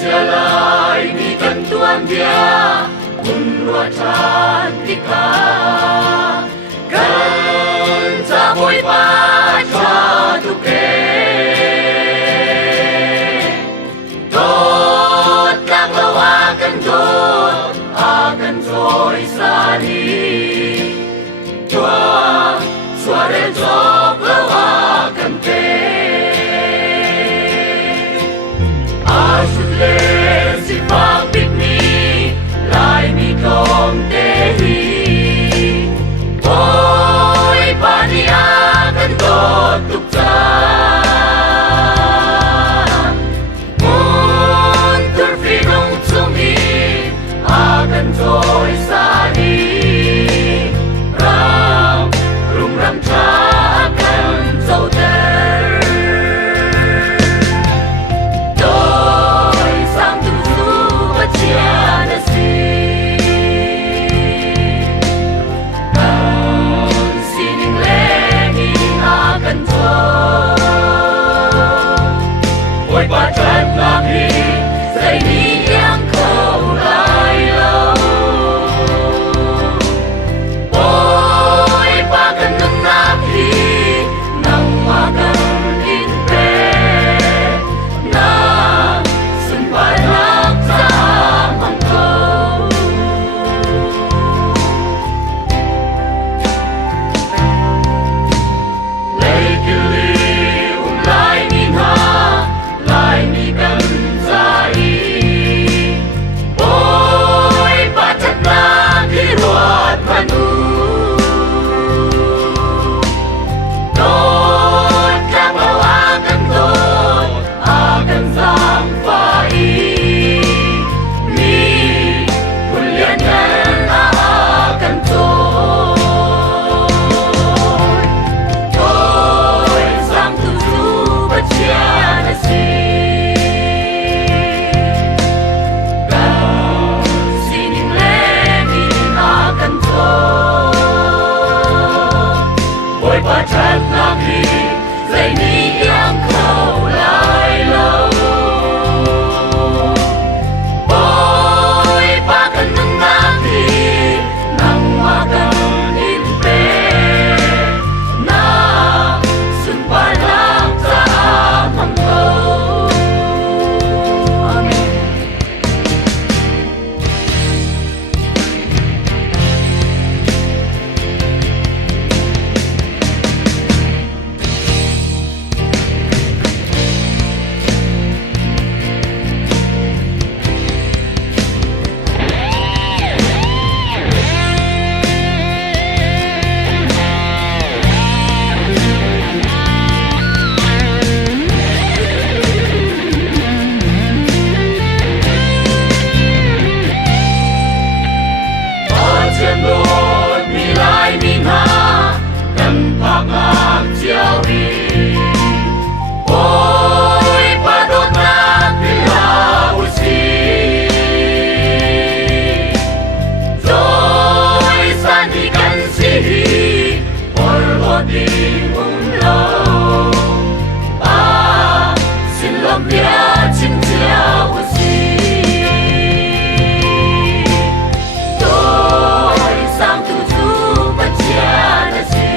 chia lại mi cần tuan dia mun rua cantika kan ta boy pa cha tu ke tot kang lawakan tot akan joy sani tua suara jok lawakan ke asule si pagpik ni lai mi kong tehi boy pani akan tot tukta mun terfinong tumi akan joy sani ram rum ram cha akan zau ter doi sang tu su bachia na si sining lengi akan to oi patrat lagi sai ni yang kau lai lâu ôi ba cần nâng nát hi nang makan in pe na sun pa nak sa mang ko lấy kili lai ni ha lai ni kan sai ôi ba chặt lagi ruat manu tot kang lawakan tot akan sampai ni kulianan akan toy sang tuju bachia na si sining lengi akan to ôi patrat lagi sai ni yang kau lai lâu ôi ba cần nâng nát hi nang makan in pe na sun pa nak sa mang ko amen. Trên đôi mi lai mi ha cần phạc ngạc chiều đi ôi ba đốt nát vì là ôi si rồi san đi cần si ôi lo đi lâu ba xin lòng bia chín chiều ôi si sang tuju bachia na si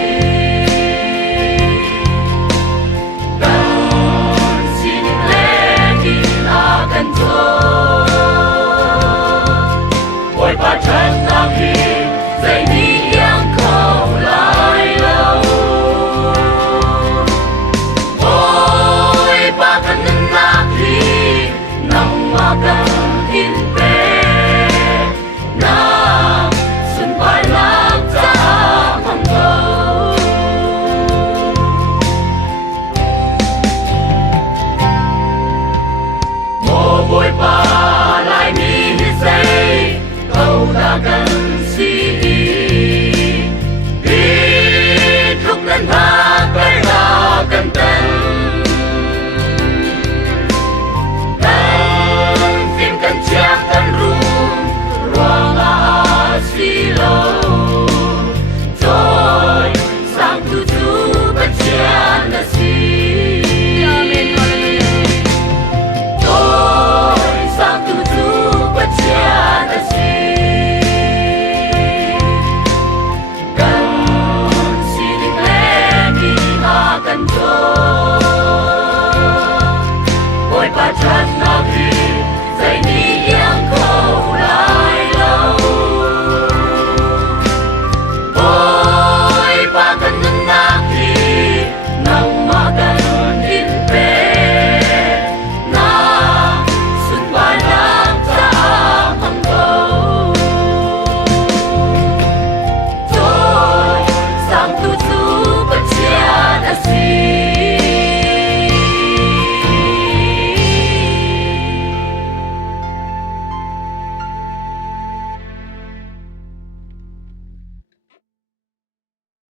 dan sining lengi akan to oi patrat lagi sai ni yang kau lai lâu oi ba kan nang hi nang makan in pe na sun pa nak sa mang ko mo boy pa lai mi hi say câu ta cần